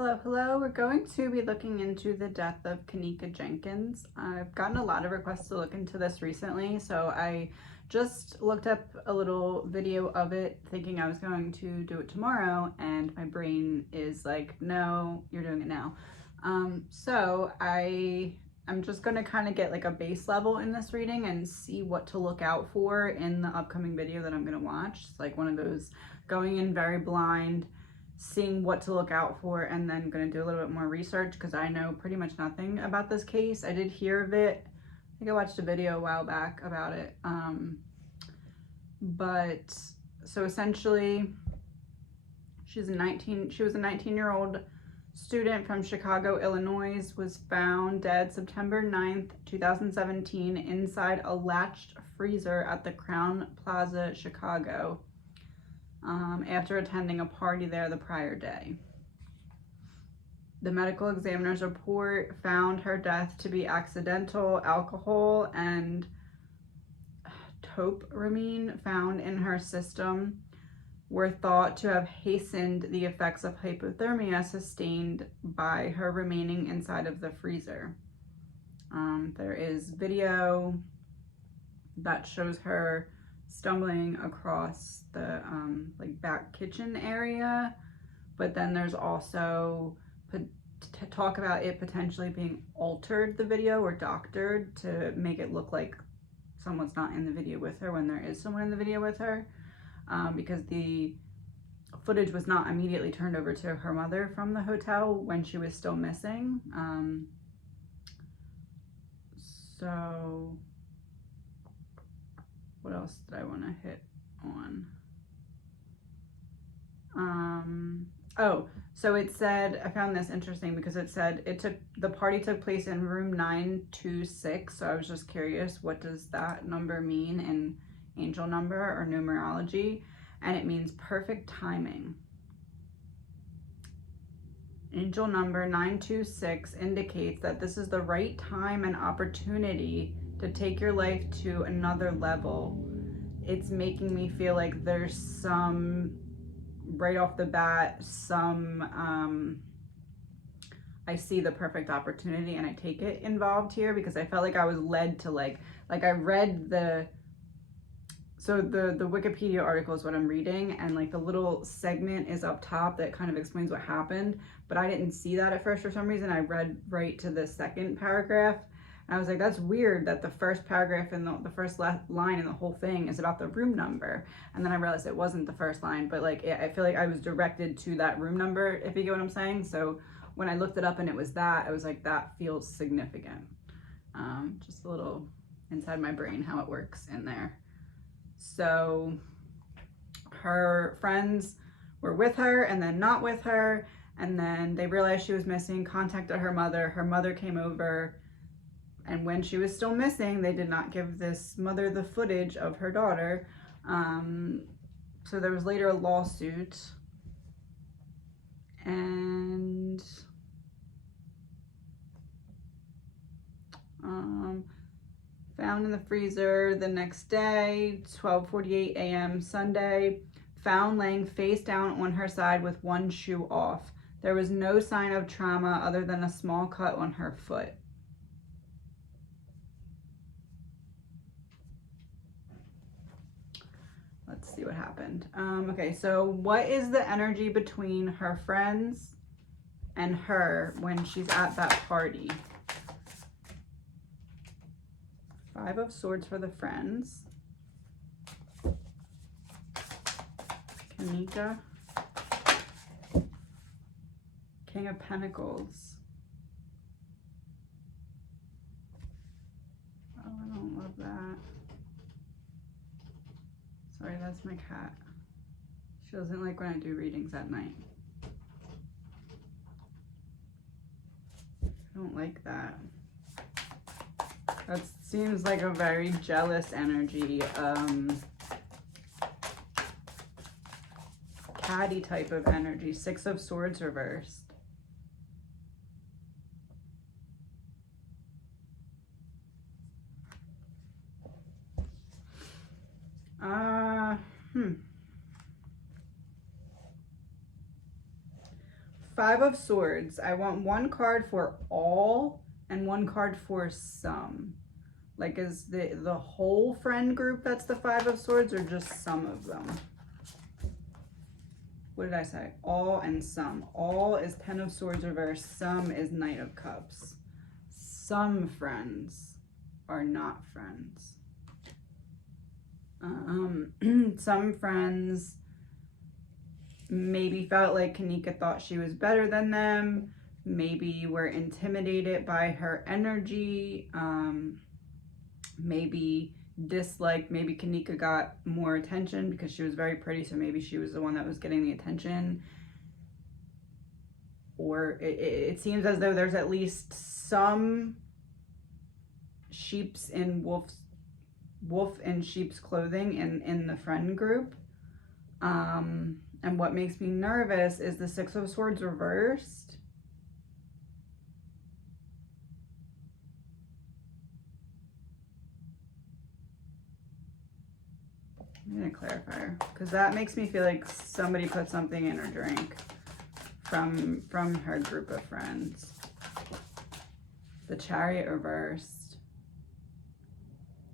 Hello, hello. We're going to be looking into the death of KENNEKA Jenkins. I've gotten a lot of requests to look into this recently, so I just looked up a little video of it thinking I was going to do it tomorrow, and my brain is like, no, you're doing it now. So I'm just going to kind of get like a base level in this reading and see what to look out for in the upcoming video that I'm going to watch. It's like one of those going in very blind, seeing what to look out for, and then going to do a little bit more research because I know pretty much nothing about this case. I did hear of it. I think I watched a video a while back about it. But so essentially she was a 19-year-old student from Chicago, Illinois, was found dead September 9th, 2017 inside a latched freezer at the Crown Plaza, Chicago, after attending a party there the prior day. The medical examiner's report found her death to be accidental. Alcohol and topiramine found in her system were thought to have hastened the effects of hypothermia sustained by her remaining inside of the freezer. There is video that shows her stumbling across the like back kitchen area, but then there's also talk about it potentially being altered, the video, or doctored to make it look like someone's not in the video with her when there is someone in the video with her, because the footage was not immediately turned over to her mother from the hotel when she was still missing. So what else did I want to hit on? Oh, so it said, I found this interesting because it said the party took place in room 926. So I was just curious, what does that number mean in angel number or numerology? And it means perfect timing. Angel number 926 indicates that this is the right time and opportunity to take your life to another level. It's making me feel like there's some, right off the bat, I see the perfect opportunity and I take it involved here, because I felt like I was led to like I read the Wikipedia article is what I'm reading, and like the little segment is up top that kind of explains what happened, but I didn't see that at first for some reason. I read right to the second paragraph, and I was like, that's weird that the first paragraph and the first line in the whole thing is about the room number. And then I realized it wasn't the first line, but like I feel like I was directed to that room number, if you get what I'm saying. So when I looked it up and it was that, I was like, that feels significant. Just a little inside my brain how it works in there. So her friends were with her and then not with her, and then they realized she was missing, contacted her mother. Her mother came over, and when she was still missing, they did not give this mother the footage of her daughter. So there was later a lawsuit, and found in the freezer the next day, 12:48 a.m. Sunday, found laying face down on her side with one shoe off. There was no sign of trauma other than a small cut on her foot. Let's see what happened. Okay, so what is the energy between her friends and her when she's at that party? Five of Swords for the friends. KENNEKA. King of Pentacles. Oh, I don't love that. Sorry, that's my cat. She doesn't like when I do readings at night. I don't like that. That seems like a very jealous energy, catty type of energy. Six of Swords reversed. Five of Swords. I want one card for all and one card for some. Like, is the whole friend group that's the Five of Swords, or just some of them? What did I say? All and some. All is Ten of Swords reverse. Some is Knight of Cups. Some friends are not friends. Some friends maybe felt like KENNEKA thought she was better than them. Maybe were intimidated by her energy. Maybe disliked. Maybe KENNEKA got more attention because she was very pretty, so maybe she was the one that was getting the attention. Or it seems as though there's at least some sheep's in wolf in sheep's clothing in the friend group. And what makes me nervous is the Six of Swords reversed. I'm gonna clarify, because that makes me feel like somebody put something in her drink from her group of friends. The Chariot reversed.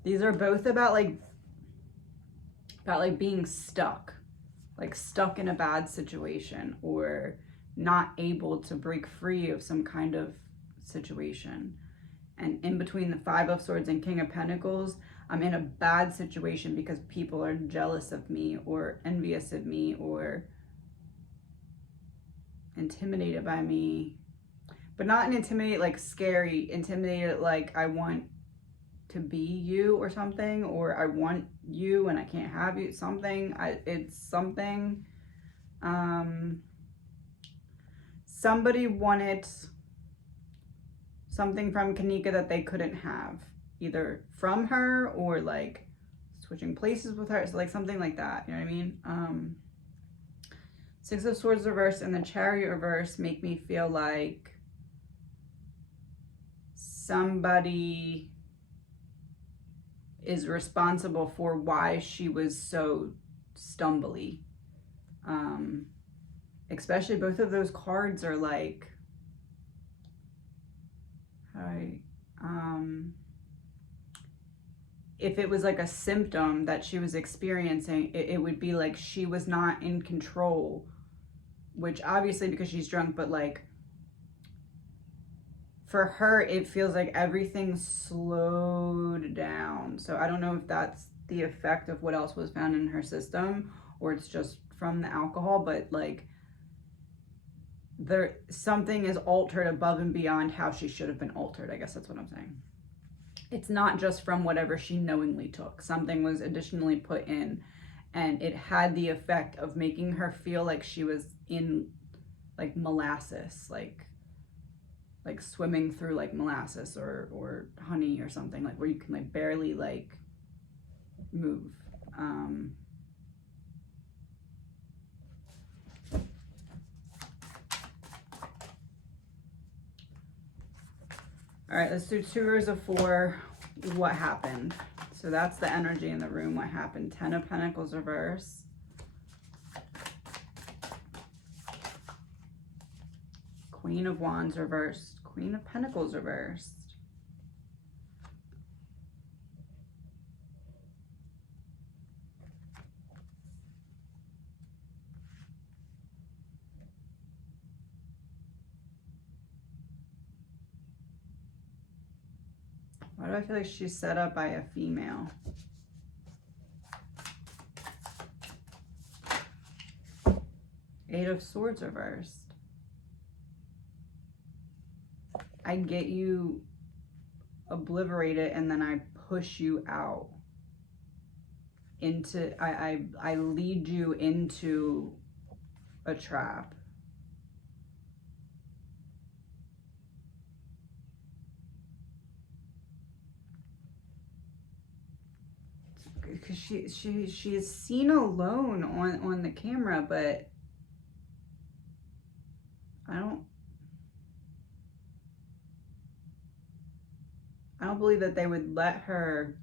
These are both about being stuck. Like stuck in a bad situation, or not able to break free of some kind of situation. And in between the Five of Swords and King of Pentacles, I'm in a bad situation because people are jealous of me or envious of me or intimidated by me. But not an intimidated like scary, intimidated like I want to be you or something, or I want you and I can't have you, something. It's something. Somebody wanted something from KENNEKA that they couldn't have, either from her or like switching places with her, so like something like that, you know what I mean? Six of Swords reversed and the Chariot reverse make me feel like somebody is responsible for why she was so stumbly. Especially both of those cards are like, if it was like a symptom that she was experiencing, it would be like she was not in control, which obviously because she's drunk, but like for her, it feels like everything slowed down. So I don't know if that's the effect of what else was found in her system, or it's just from the alcohol, but like something is altered above and beyond how she should have been altered. I guess that's what I'm saying. It's not just from whatever she knowingly took. Something was additionally put in, and it had the effect of making her feel like she was in like molasses, like swimming through like molasses or honey or something, like where you can like barely like move. All right, let's do two rows of four. What happened? So that's the energy in the room. What happened? Ten of Pentacles reverse. Queen of Wands reversed. Queen of Pentacles reversed. Why do I feel like she's set up by a female? Eight of Swords reversed. I get you obliterated and then I push you out into, I lead you into a trap. Because she is seen alone on the camera, but I don't believe that they would let her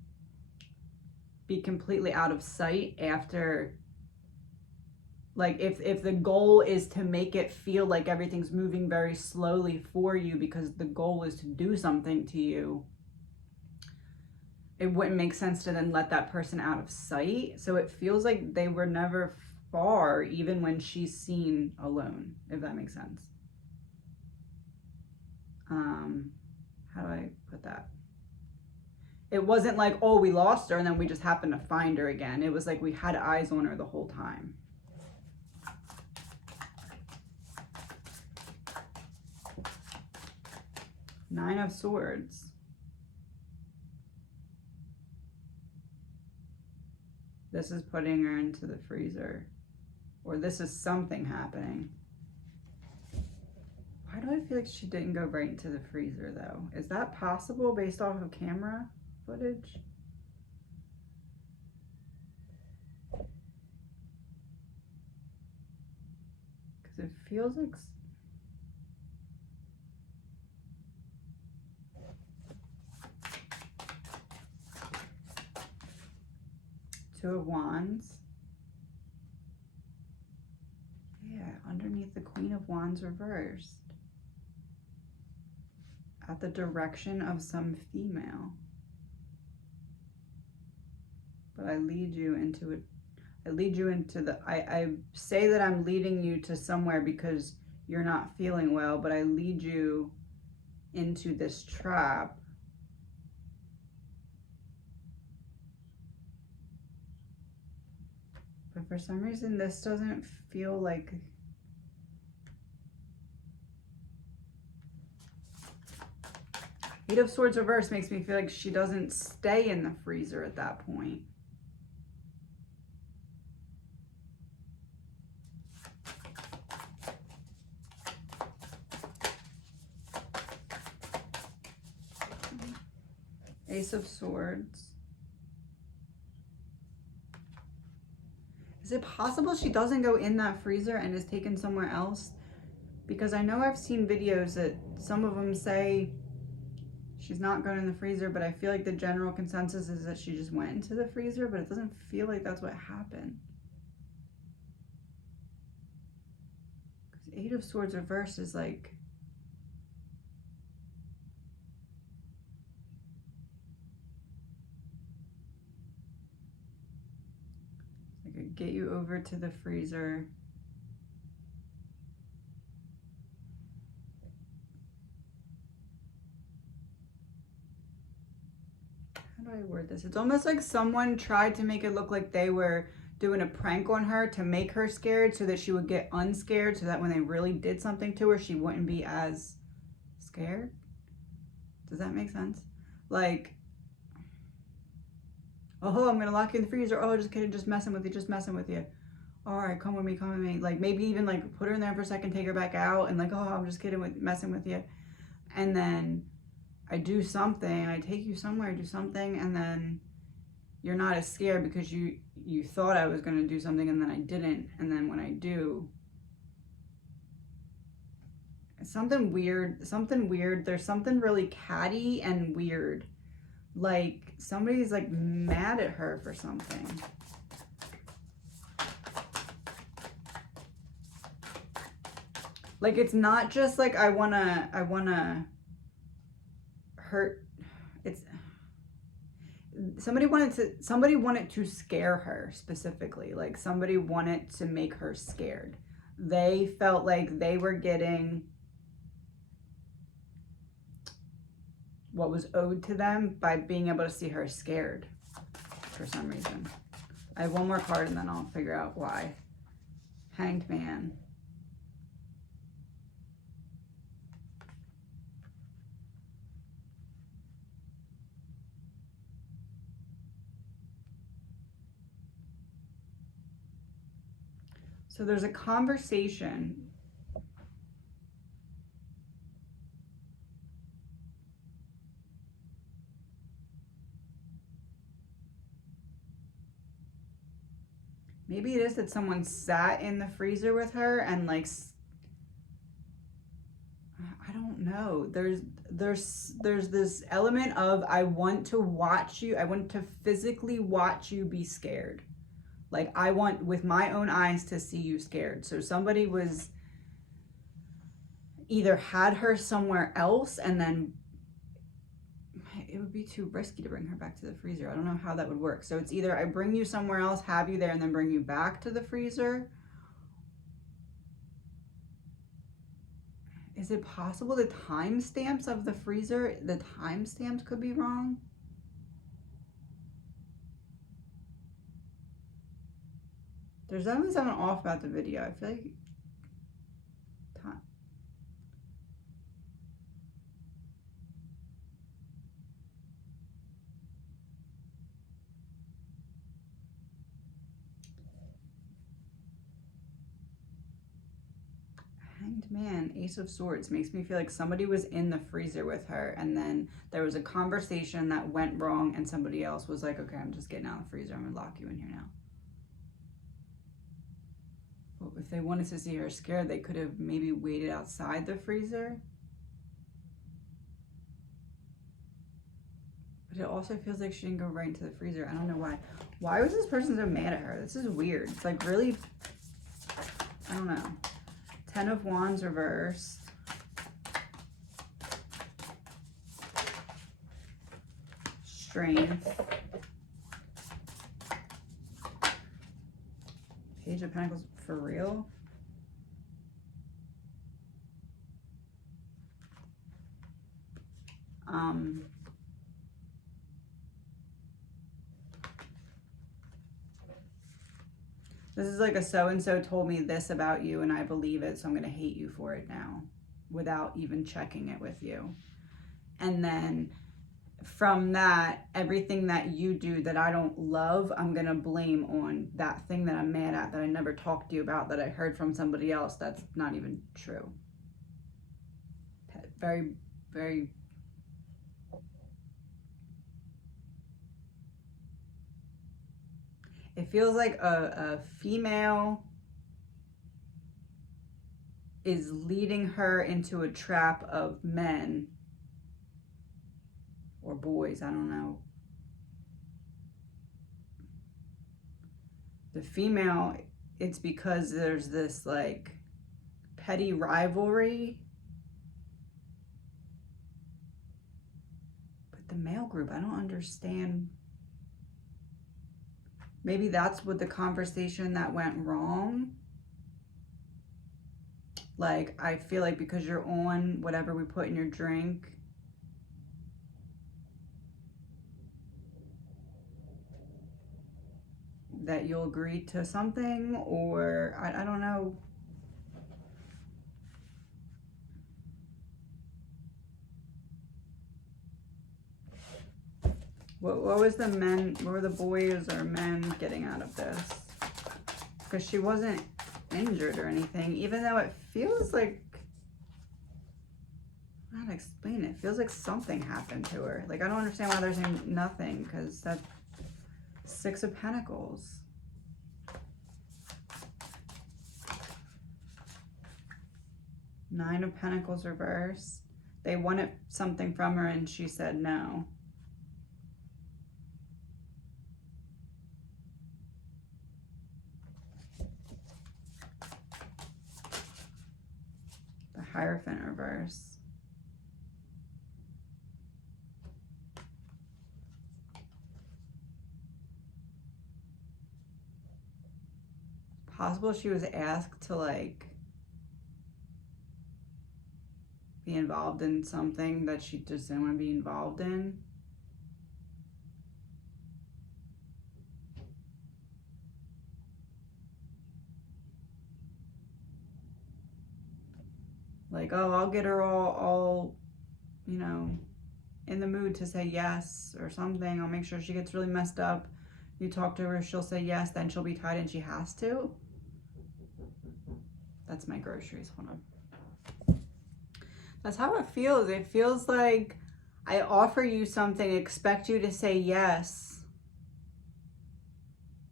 be completely out of sight after Like if the goal is to make it feel like everything's moving very slowly for you because the goal is to do something to you, it wouldn't make sense to then let that person out of sight. So it feels like they were never far, even when she's seen alone, if that makes sense. How do I put that? It wasn't like, oh, we lost her and then we just happened to find her again. It was like we had eyes on her the whole time. Nine of Swords. This is putting her into the freezer. Or this is something happening. Why do I feel like she didn't go right into the freezer though? Is that possible based off of camera footage? Because it feels like... Two of Wands. Yeah, underneath the Queen of Wands reversed. At the direction of some female. But I lead you into it. I lead you into the... I say that I'm leading you to somewhere because you're not feeling well, but I lead you into this trap. But for some reason, this doesn't feel like... Eight of Swords reverse makes me feel like she doesn't stay in the freezer at that point. Ace of Swords. Is it possible she doesn't go in that freezer and is taken somewhere else? Because I know I've seen videos that some of them say she's not going in the freezer, but I feel like the general consensus is that she just went into the freezer, but it doesn't feel like that's what happened. Because Eight of Swords reverse is like... I could get you over to the freezer. How do I word this? It's almost like someone tried to make it look like they were doing a prank on her to make her scared so that she would get unscared, so that when they really did something to her, she wouldn't be as scared. Does that make sense? Like, oh, I'm gonna lock you in the freezer. Oh, just kidding, just messing with you, just messing with you. All right, come with me, come with me. Like maybe even like put her in there for a second, take her back out, and like, oh, I'm just kidding with messing with you. And then I do something, I take you somewhere, do something, and then you're not as scared because you thought I was gonna do something and then I didn't. And then when I do, it's something weird, there's something really catty and weird. Like somebody's like mad at her for something. Like it's not just like I wanna hurt. It's somebody wanted to scare her specifically. Like somebody wanted to make her scared. They felt like they were getting what was owed to them by being able to see her scared for some reason. I have one more card and then I'll figure out why. Hanged Man. So there's a conversation. Maybe it is that someone sat in the freezer with her and like, I don't know. There's this element of I want to watch you. I want to physically watch you be scared. Like, I want with my own eyes to see you scared. So somebody was either had her somewhere else, and then it would be too risky to bring her back to the freezer. I don't know how that would work. So it's either I bring you somewhere else, have you there, and then bring you back to the freezer. Is it possible the timestamps of the freezer, the timestamps could be wrong? There's definitely something off about the video. I feel like time. Hanged Man, Ace of Swords, makes me feel like somebody was in the freezer with her, and then there was a conversation that went wrong, and somebody else was like, okay, I'm just getting out of the freezer. I'm gonna lock you in here now. Well, if they wanted to see her scared, they could have maybe waited outside the freezer. But it also feels like she didn't go right into the freezer. I don't know why. Why was this person so mad at her? This is weird. It's like really, I don't know. 10 of Wands reversed. Strength. Page of Pentacles, for real? This is like a so-and-so told me this about you and I believe it, so I'm going to hate you for it now without even checking it with you. And then from that, everything that you do that I don't love, I'm going to blame on that thing that I'm mad at, that I never talked to you about, that I heard from somebody else that's not even true. Very, very... It feels like a female is leading her into a trap of men or boys, I don't know. The female, it's because there's this like petty rivalry. But the male group, I don't understand. Maybe that's what the conversation that went wrong. Like, I feel like because you're on whatever we put in your drink, that you'll agree to something, or I don't know. What was the men, what were the boys or men getting out of this? Because she wasn't injured or anything, even though it feels like, I don't know how to explain it. It feels like something happened to her. Like, I don't understand why they're saying nothing, because that's 6 of Pentacles. Nine of Pentacles reversed. They wanted something from her and she said no. The Hierophant reverse. Possible she was asked to like be involved in something that she just didn't want to be involved in. Like, oh, I'll get her all, you know, in the mood to say yes or something. I'll make sure she gets really messed up. You talk to her, she'll say yes, then she'll be tied and she has to. That's my groceries. Hold on. That's how it feels. It feels like I offer you something, expect you to say yes.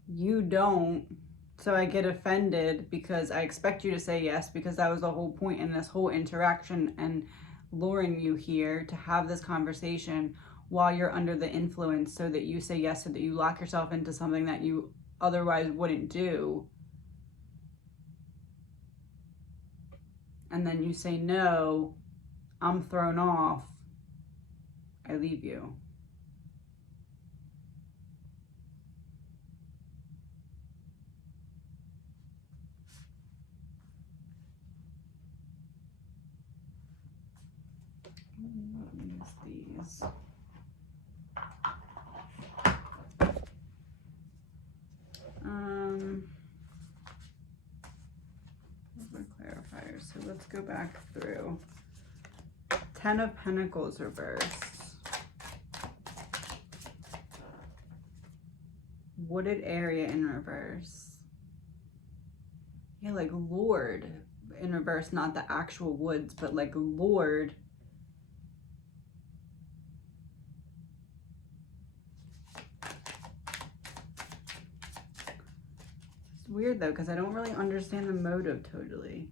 You don't. So I get offended because I expect you to say yes, because that was the whole point in this whole interaction and luring you here to have this conversation while you're under the influence, so that you say yes, so that you lock yourself into something that you otherwise wouldn't do, and then you say no, I'm thrown off, I leave you. Use these. More clarifiers. So let's go back through. 10 of Pentacles reversed. Wooded area in reverse. Yeah, like Lord in reverse, not the actual woods, but like Lord. It's weird though, because I don't really understand the motive totally.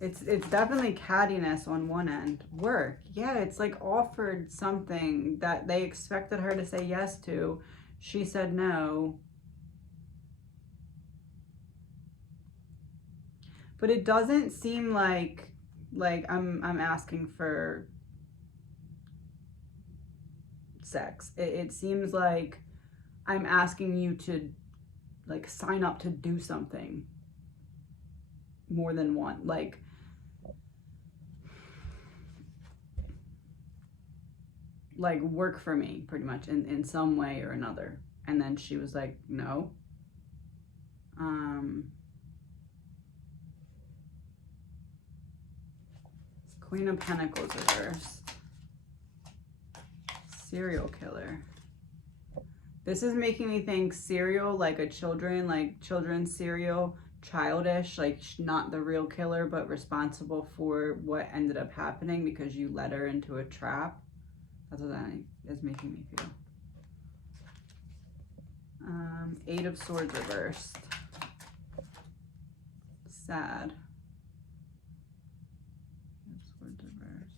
It's definitely cattiness on one end. Work. Yeah, it's like offered something that they expected her to say yes to. She said no. But it doesn't seem like I'm asking for sex. It seems like I'm asking you to like sign up to do something more than one. Like work for me pretty much in some way or another. And then she was like, no. Queen of Pentacles reversed. Serial killer. This is making me think serial, like a children's serial, childish, like not the real killer, but responsible for what ended up happening because you led her into a trap. That's what that is making me feel. 8 of Swords reversed. Sad. 8 of Swords reversed.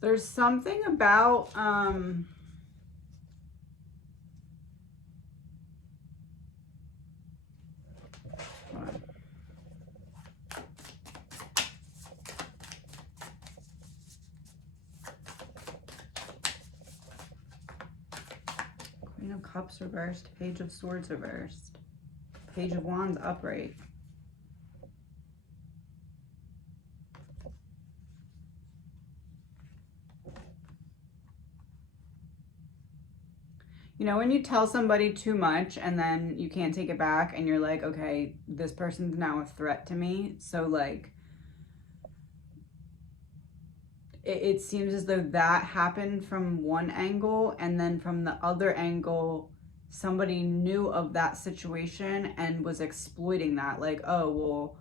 There's something about Queen of Cups reversed, Page of Swords reversed, Page of Wands upright. You know, when you tell somebody too much and then you can't take it back and you're like, okay, this person's now a threat to me. So like, it seems as though that happened from one angle, and then from the other angle, somebody knew of that situation and was exploiting that. Like, oh, well,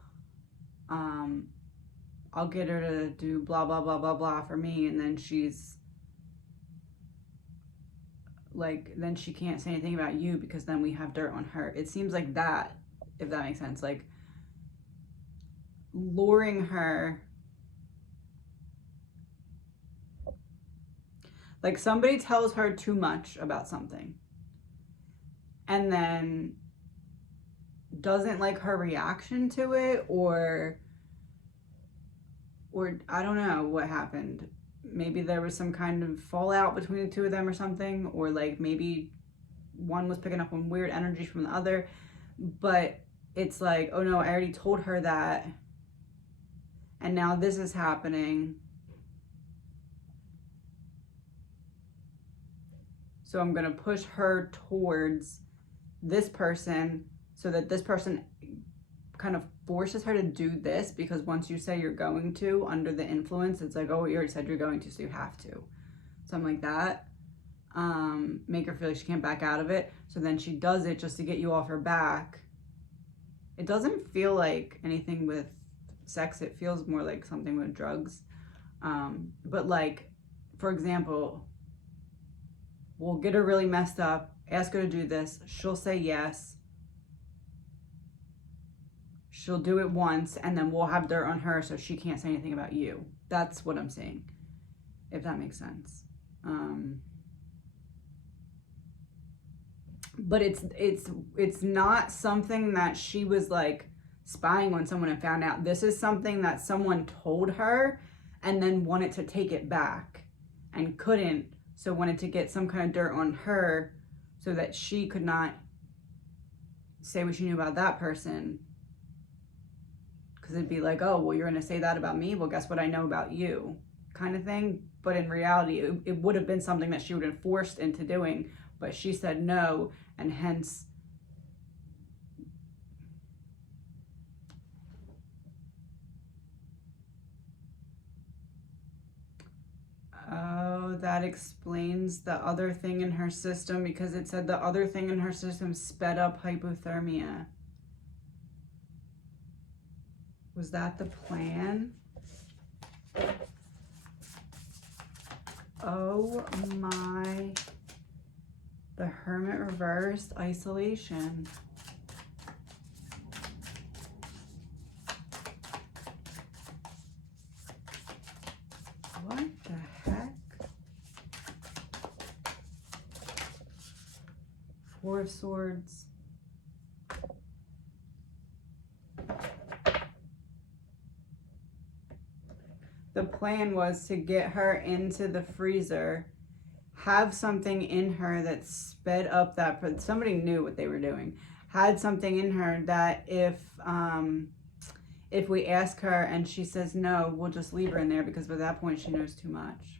I'll get her to do blah, blah, blah, blah, blah for me. And then she's like, then she can't say anything about you because then we have dirt on her. It seems like that, if that makes sense. Like, luring her. Like somebody tells her too much about something and then doesn't like her reaction to it, or I don't know what happened. Maybe there was some kind of fallout between the two of them or something, or like maybe one was picking up on weird energy from the other, but it's like, oh no, I already told her that and now this is happening. So I'm going to push her towards this person so that this person kind of forces her to do this, because once you say you're going to under the influence, it's like, oh, you already said you're going to, so you have to. Something like that. Make her feel like she can't back out of it. So then she does it just to get you off her back. It doesn't feel like anything with sex. It feels more like something with drugs. But like, for example, we'll get her really messed up, ask her to do this, she'll say yes, she'll do it once, and then we'll have dirt on her so she can't say anything about you. That's what I'm saying, if that makes sense. But it's not something that she was like spying on someone and found out. This is something that someone told her and then wanted to take it back and couldn't, so wanted to get some kind of dirt on her so that she could not say what she knew about that person. Because it'd be like, oh, well, you're going to say that about me? Well, guess what I know about you, kind of thing. But in reality, it would have been something that she would have been forced into doing, but she said no, and hence oh, that explains the other thing in her system, because it said the other thing in her system sped up hypothermia. Was that the plan? Oh my, the Hermit reversed, isolation. What the heck? Four of Swords. The plan was to get her into the freezer, have something in her that sped up that, but somebody knew what they were doing, had something in her that if we ask her and she says no, we'll just leave her in there, because by that point she knows too much.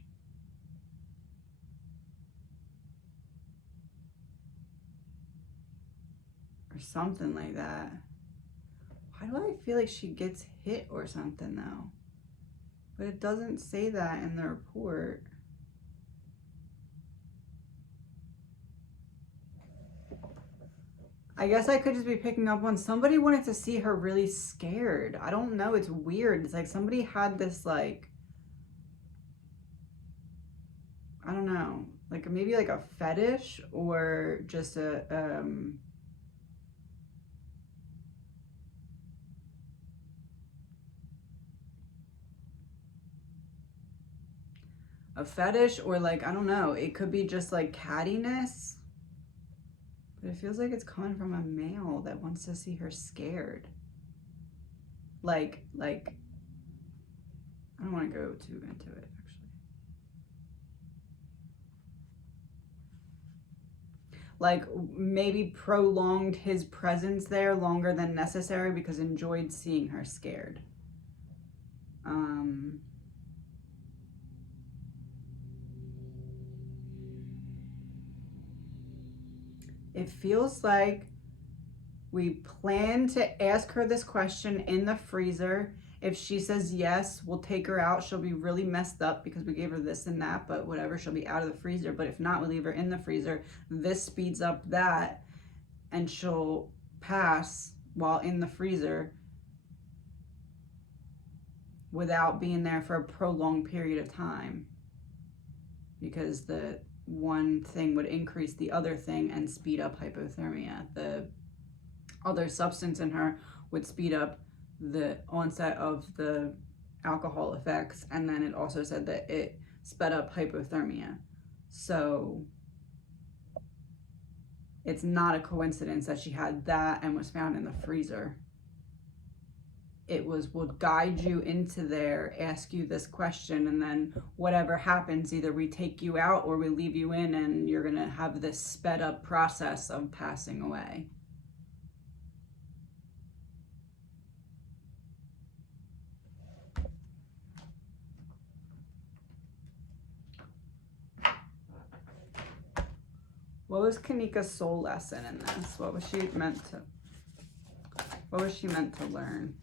Or something like that. Why do I feel like she gets hit or something though? But it doesn't say that in the report. I guess I could just be picking up on somebody wanted to see her really scared. I don't know. It's weird. It's like somebody had this, like, I don't know, like maybe like a fetish or just a fetish, or like, I don't know, it could be just like cattiness, but it feels like it's coming from a male that wants to see her scared. Like I don't want to go too into it actually. Like maybe prolonged his presence there longer than necessary because enjoyed seeing her scared. It feels like we plan to ask her this question in the freezer. If she says yes, we'll take her out. She'll be really messed up because we gave her this and that, but whatever, she'll be out of the freezer. But if not, we leave her in the freezer. This speeds up that, and she'll pass while in the freezer without being there for a prolonged period of time, because the one thing would increase the other thing and speed up hypothermia. The other substance in her would speed up the onset of the alcohol effects, and then it also said that it sped up hypothermia. So it's not a coincidence that she had that and was found in the freezer. It will guide you into there, ask you this question, and then whatever happens, either we take you out or we leave you in, and you're gonna have this sped up process of passing away. What was KENNEKA's soul lesson in this? What was she meant to learn?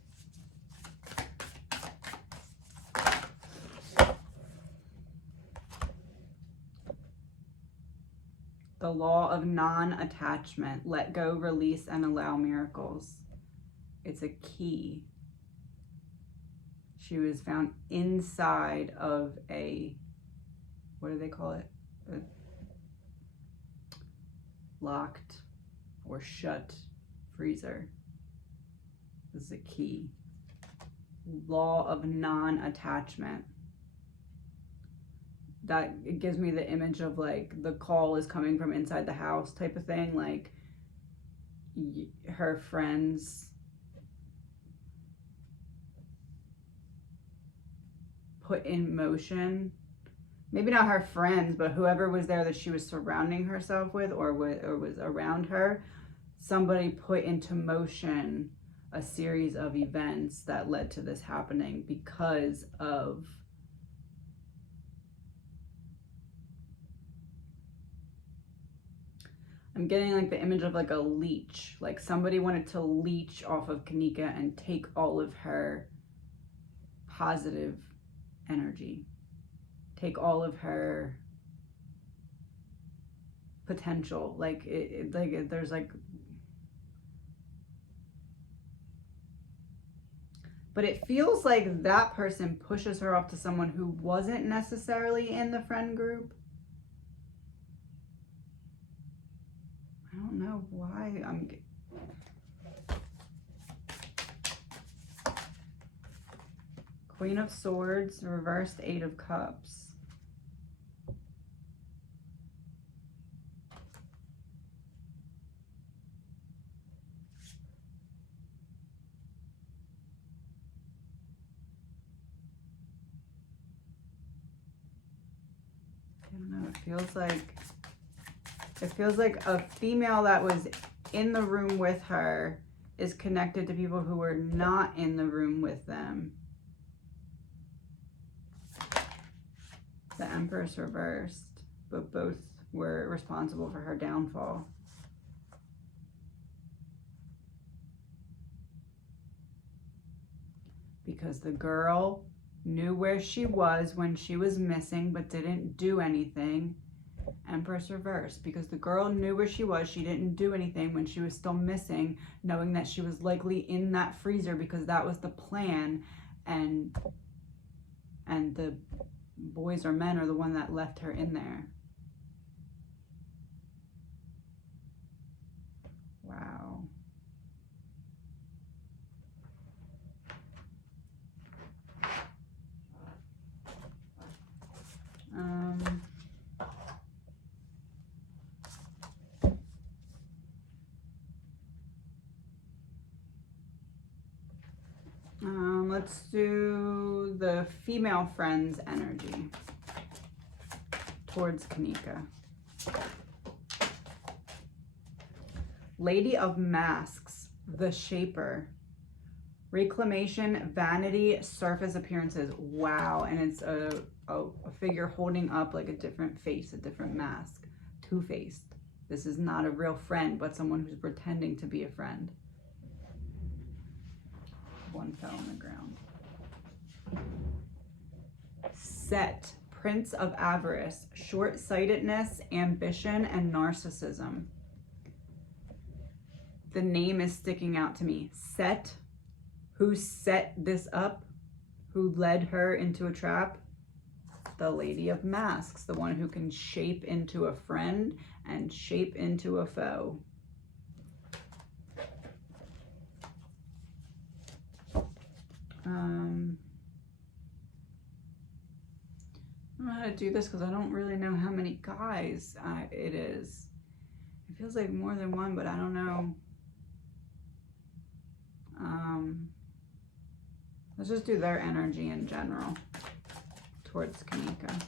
The law of non-attachment. Let go, release, and allow miracles. It's a key. She was found inside of a what do they call it? A locked or shut freezer. This is a key. Law of non-attachment. That it gives me the image of like the call is coming from inside the house type of thing. Like her friends put in motion, maybe not her friends, but whoever was there that she was surrounding herself with or was around her, somebody put into motion a series of events that led to this happening because of I'm getting like the image of like a leech, like somebody wanted to leech off of KENNEKA and take all of her positive energy, take all of her potential, like there's like, but it feels like that person pushes her off to someone who wasn't necessarily in the friend group. I don't know why I'm Queen of Swords, reversed Eight of Cups. I don't know, it feels like a female that was in the room with her is connected to people who were not in the room with them. The Empress reversed, but both were responsible for her downfall. Because the girl knew where she was when she was missing, but didn't do anything. Empress reversed. Because the girl knew where she was, she didn't do anything when she was still missing, knowing that she was likely in that freezer because that was the plan, and the boys or men are the one that left her in there. Wow. Let's do the female friend's energy towards KENNEKA. Lady of Masks, the Shaper. Reclamation, vanity, surface appearances. Wow, and it's a figure holding up like a different face, a different mask. Two-faced. This is not a real friend, but someone who's pretending to be a friend. One fell on the ground. Set, Prince of Avarice, short-sightedness, ambition, and narcissism. The name is sticking out to me. Set, who set this up? Who led her into a trap? The Lady of Masks, the one who can shape into a friend and shape into a foe. I don't know how to do this because I don't really know how many guys it is. It feels like more than one, but I don't know. Let's just do their energy in general towards KENNEKA.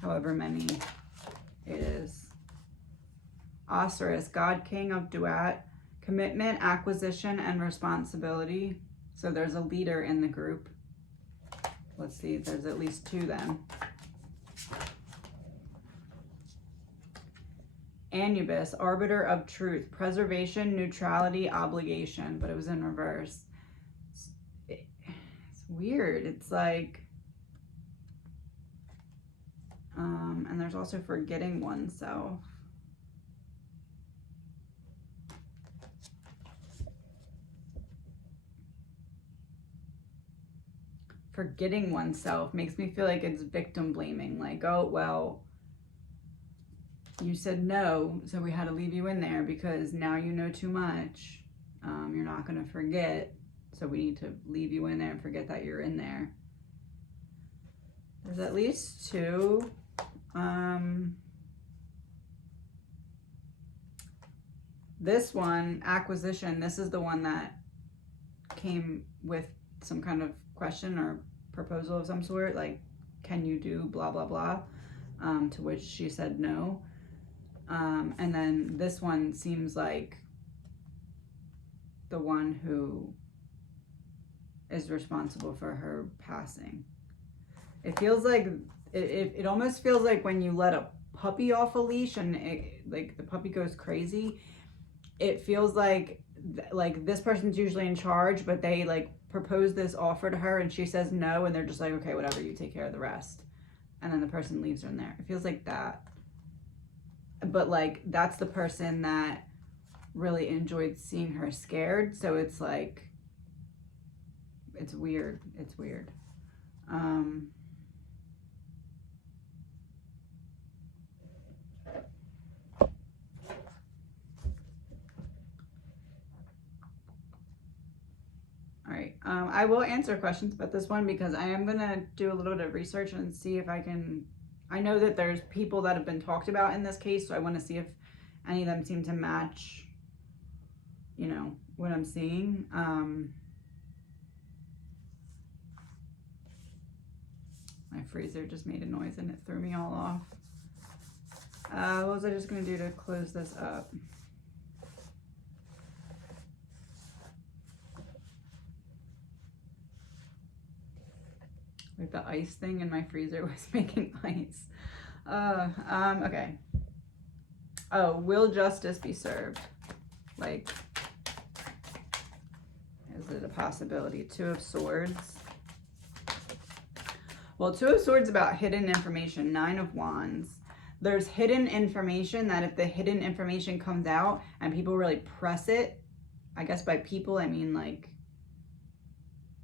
However many it is. Osiris, God King of Duat, commitment, acquisition, and responsibility. So there's a leader in the group. Let's see if there's at least two then. Anubis, arbiter of truth, preservation, neutrality, obligation, but it was in reverse. It's weird. It's like, and there's also forgetting oneself. forgetting oneself makes me feel like it's victim blaming. Like, oh, well, you said no, so we had to leave you in there because now you know too much. You're not going to forget, so we need to leave you in there and forget that you're in there. There's at least two. This one, acquisition, this is the one that came with some kind of question or proposal of some sort, like, can you do blah, blah, blah, to which she said no. And then this one seems like the one who is responsible for her passing. It feels like, it almost feels like when you let a puppy off a leash and like the puppy goes crazy, it feels like this person's usually in charge, but they like propose this offer to her and she says no, and they're just like, okay, whatever, you take care of the rest. And then the person leaves her in there. It feels like that. But like, that's the person that really enjoyed seeing her scared. So it's like, it's weird. It's weird. All right, I will answer questions about this one because I am gonna do a little bit of research and see if I can, I know that there's people that have been talked about in this case, so I wanna see if any of them seem to match, you know, what I'm seeing. My freezer just made a noise and it threw me all off. What was I just gonna do to close this up? Like the ice thing in my freezer was making ice. Okay. Oh, will justice be served? Like, is it a possibility? Two of Swords. Well, Two of Swords about hidden information. Nine of Wands. There's hidden information that if the hidden information comes out and people really press it, I guess by people, I mean like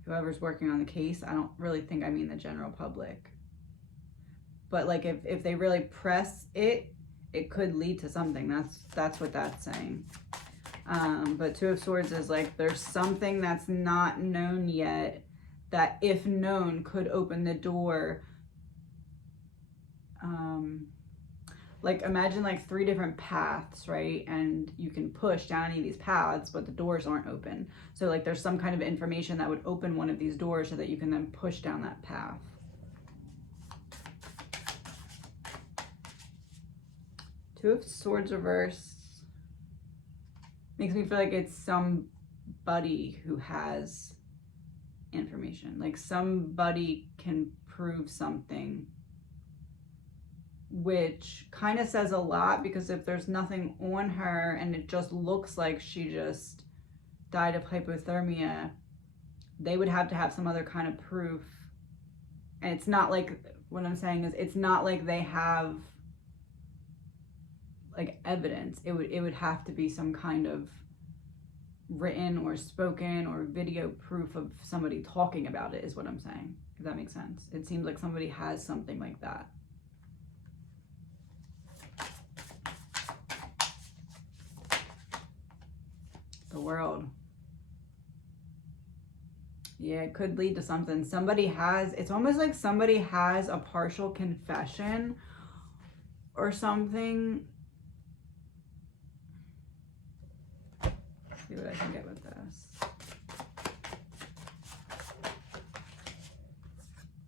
whoever's working on the case. I don't really think I mean the general public. But like if they really press it, it could lead to something. That's what that's saying. But Two of Swords is like there's something that's not known yet that if known could open the door. Like imagine like 3 different paths, right? And you can push down any of these paths, but the doors aren't open. So like there's some kind of information that would open one of these doors so that you can then push down that path. Two of Swords reverse makes me feel like it's somebody who has information. Like somebody can prove something, which kind of says a lot because if there's nothing on her and it just looks like she just died of hypothermia, they would have to have some other kind of proof. And it's not like, what I'm saying is it's not like they have like evidence. It would have to be some kind of written or spoken or video proof of somebody talking about it is what I'm saying, if that makes sense. It seems like somebody has something like that. The World. Yeah, it could lead to something. Somebody has, it's almost like somebody has a partial confession or something. Let's see what I can get with this.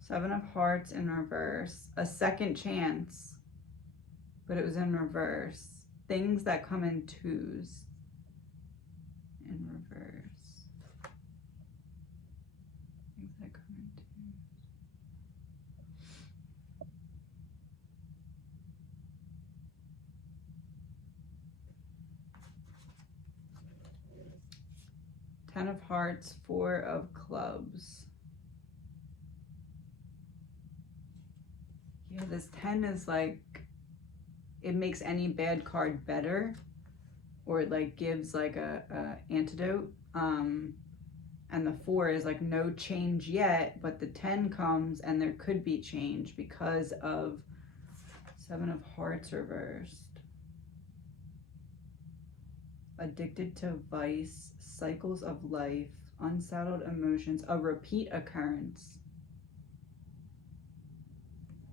Seven of Hearts in reverse. A second chance, but it was in reverse. Things that come in twos. In reverse. Things that come in twos. Ten of Hearts, Four of Clubs. Yeah, this 10 is like, it makes any bad card better. Or it like gives like a antidote. And the 4 is like no change yet, but the 10 comes and there could be change because of 7 of Hearts reversed. Addicted to vice, cycles of life, unsettled emotions, a repeat occurrence.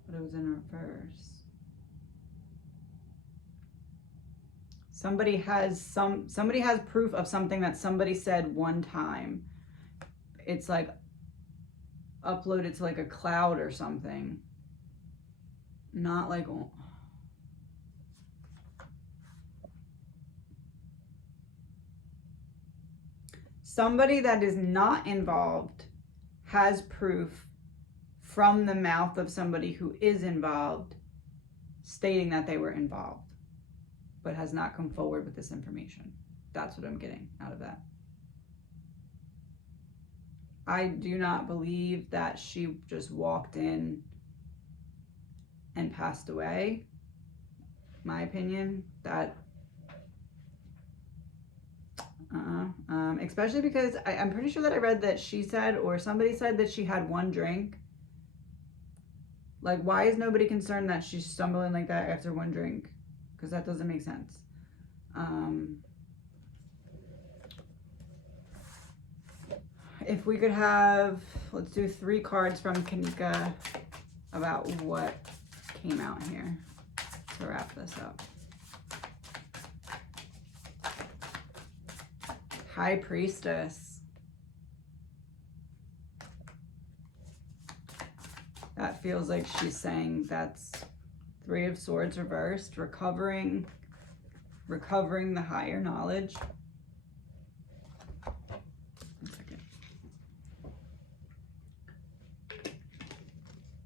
But it was in reverse. Somebody has proof of something that somebody said one time. It's like uploaded to like a cloud or something. Not like somebody that is not involved has proof from the mouth of somebody who is involved stating that they were involved, but has not come forward with this information. That's what I'm getting out of that. I do not believe that she just walked in and passed away. My opinion, that especially because I'm pretty sure that I read that she said, or somebody said that she had 1 drink. Like, why is nobody concerned that she's stumbling like that after 1 drink? Because that doesn't make sense. If we could have, let's do 3 cards from KENNEKA about what came out here to wrap this up. High Priestess. That feels like she's saying that's 3 of Swords reversed, recovering the higher knowledge. One second.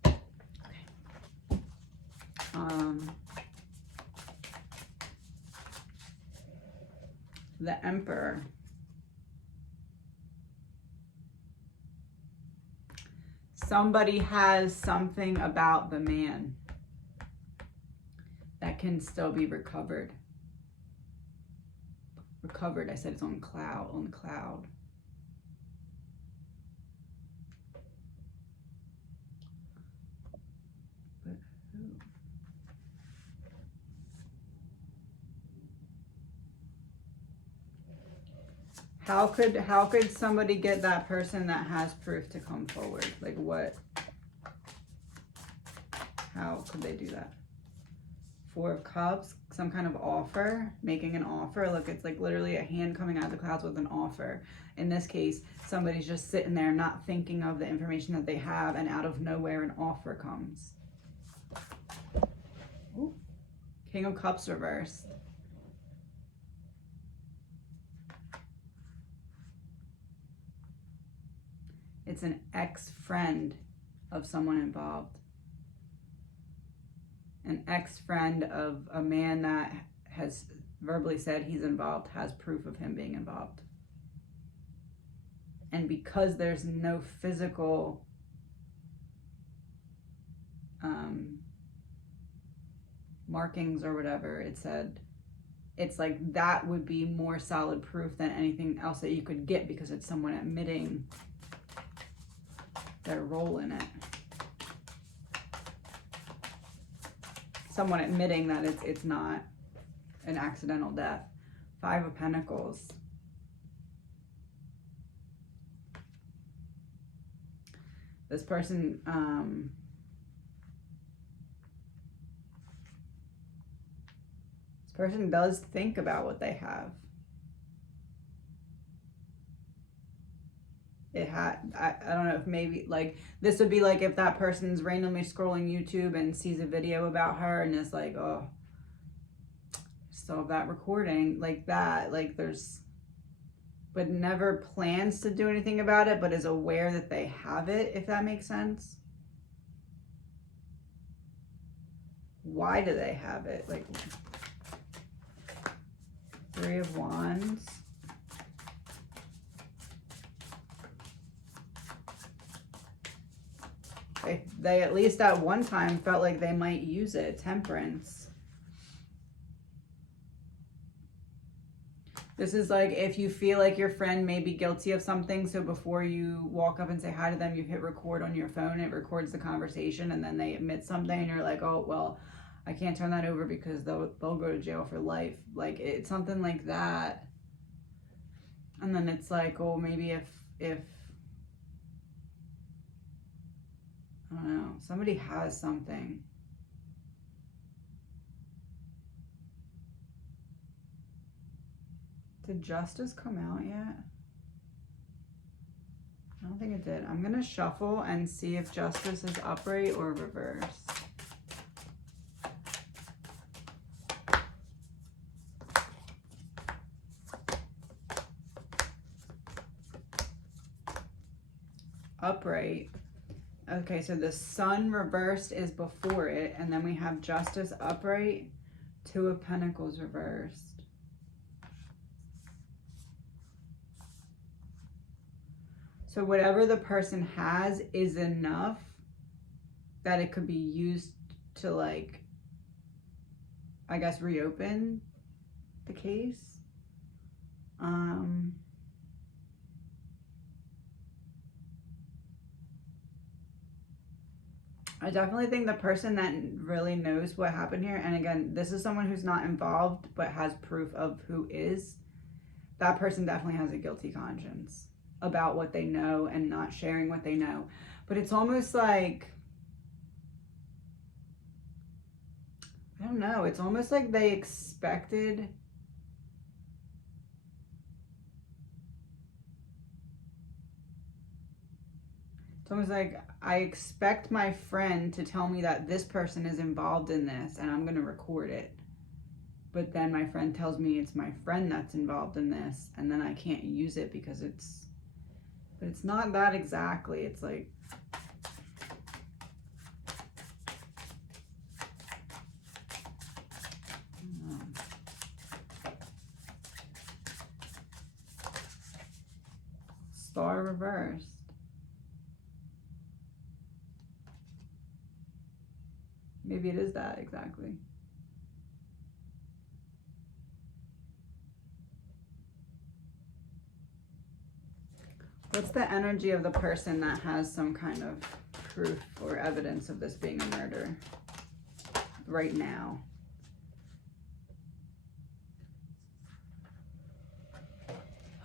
Okay. The Emperor. Somebody has something about the man that can still be recovered. Recovered, I said it's on the cloud. But who? How could somebody get that person that has proof to come forward? Like what? How could they do that? 4 of Cups, some kind of offer, making an offer. Look, it's like literally a hand coming out of the clouds with an offer. In this case, somebody's just sitting there not thinking of the information that they have, and out of nowhere an offer comes. Ooh. King of Cups reversed. It's an ex-friend of someone involved. An ex-friend of a man that has verbally said he's involved, has proof of him being involved. And because there's no physical markings or whatever, it said, it's like that would be more solid proof than anything else that you could get, because it's someone admitting their role in it. Someone admitting that it's not an accidental death. 5 of Pentacles. This person does think about what they have. I don't know if maybe like this would be like if that person's randomly scrolling YouTube and sees a video about her and is like, oh, still have that recording, like that, like there's, but never plans to do anything about it, but is aware that they have it, if that makes sense. Why do they have it? Like 3 of Wands. They at least at one time felt like they might use it. Temperance. This is like if you feel like your friend may be guilty of something, so before you walk up and say hi to them, you hit record on your phone, it records the conversation, and then they admit something, and you're like, oh, well, I can't turn that over because they'll go to jail for life. Like, it's something like that. And then it's like, oh, maybe if I don't know, somebody has something. Did justice come out yet? I don't think it did. I'm going to shuffle and see if justice is upright or reverse. Upright. Okay, so the sun reversed is before it, and then we have justice upright, 2 of Pentacles reversed. So whatever the person has is enough that it could be used to, like, I guess, reopen the case. I definitely think the person that really knows what happened here, and again, this is someone who's not involved but has proof of who is, that person definitely has a guilty conscience about what they know and not sharing what they know. But it's almost like, I don't know, it's almost like they expected it's almost like I expect my friend to tell me that this person is involved in this and I'm going to record it. But then my friend tells me it's my friend that's involved in this, and then I can't use it because but it's not that exactly. It's like, Star reversed. Maybe it is that exactly. What's the energy of the person that has some kind of proof or evidence of this being a murder right now?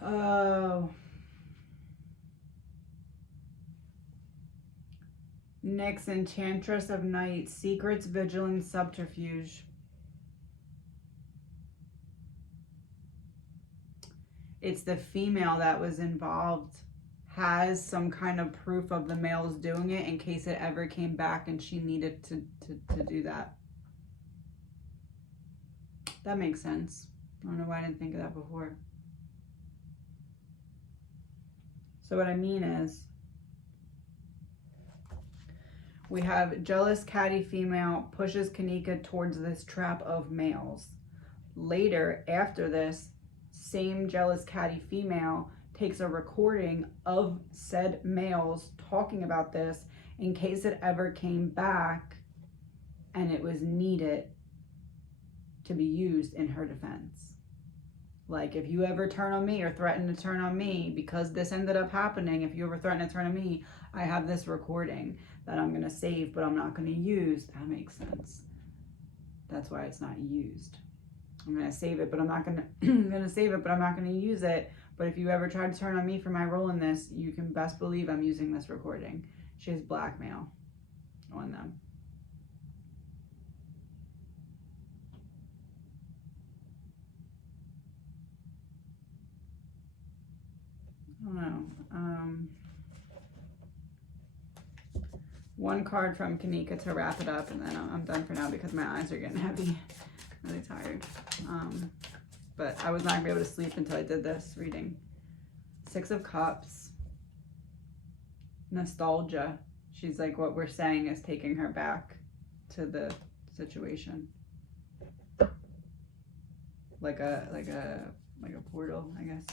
Oh. Nyx, Enchantress of Night, Secrets, Vigilance, Subterfuge. It's the female that was involved has some kind of proof of the males doing it in case it ever came back and she needed to do that. That makes sense. I don't know why I didn't think of that before. So what I mean is, we have jealous catty female pushes KENNEKA towards this trap of males. Later, after this, same jealous catty female takes a recording of said males talking about this in case it ever came back and it was needed to be used in her defense. Like, if you ever turn on me or threaten to turn on me because this ended up happening, if you ever threaten to turn on me, I have this recording that I'm going to save, but I'm not going to use. That makes sense. That's why it's not used. I'm going to save it, but I'm not going to, I'm going to save it, but I'm not going to use it. But if you ever try to turn on me for my role in this, you can best believe I'm using this recording. She has blackmail on them. I don't know. One card from KENNEKA to wrap it up, and then I'm done for now because my eyes are getting heavy. I'm really tired. But I was not going to be able to sleep until I did this reading. 6 of Cups. Nostalgia. She's like, what we're saying is taking her back to the situation. Like a portal, I guess.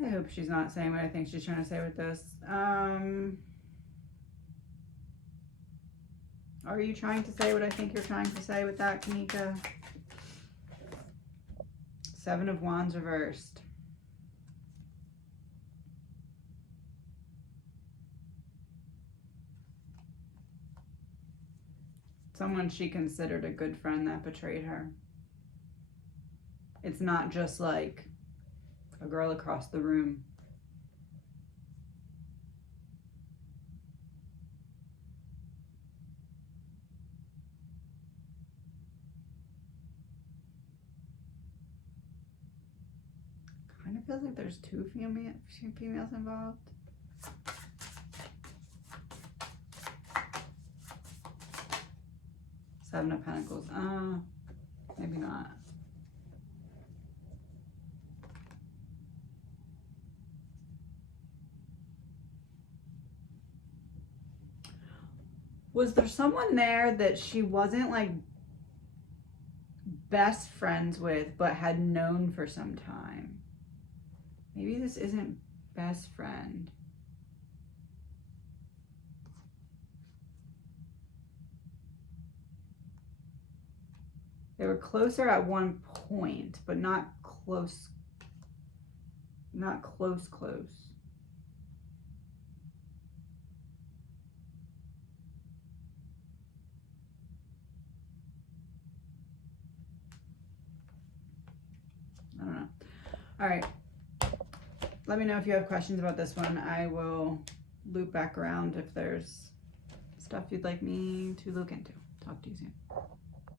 I hope she's not saying what I think she's trying to say with this. Are you trying to say what I think you're trying to say with that, KENNEKA? 7 of Wands reversed. Someone she considered a good friend that betrayed her. It's not just like a girl across the room. Kind of feels like there's two females involved. Seven of Pentacles. Maybe not. Was there someone there that she wasn't like best friends with, but had known for some time? Maybe this isn't best friend. They were closer at one point, but not close. Not close. I don't know. All right. Let me know if you have questions about this one. I will loop back around if there's stuff you'd like me to look into. Talk to you soon.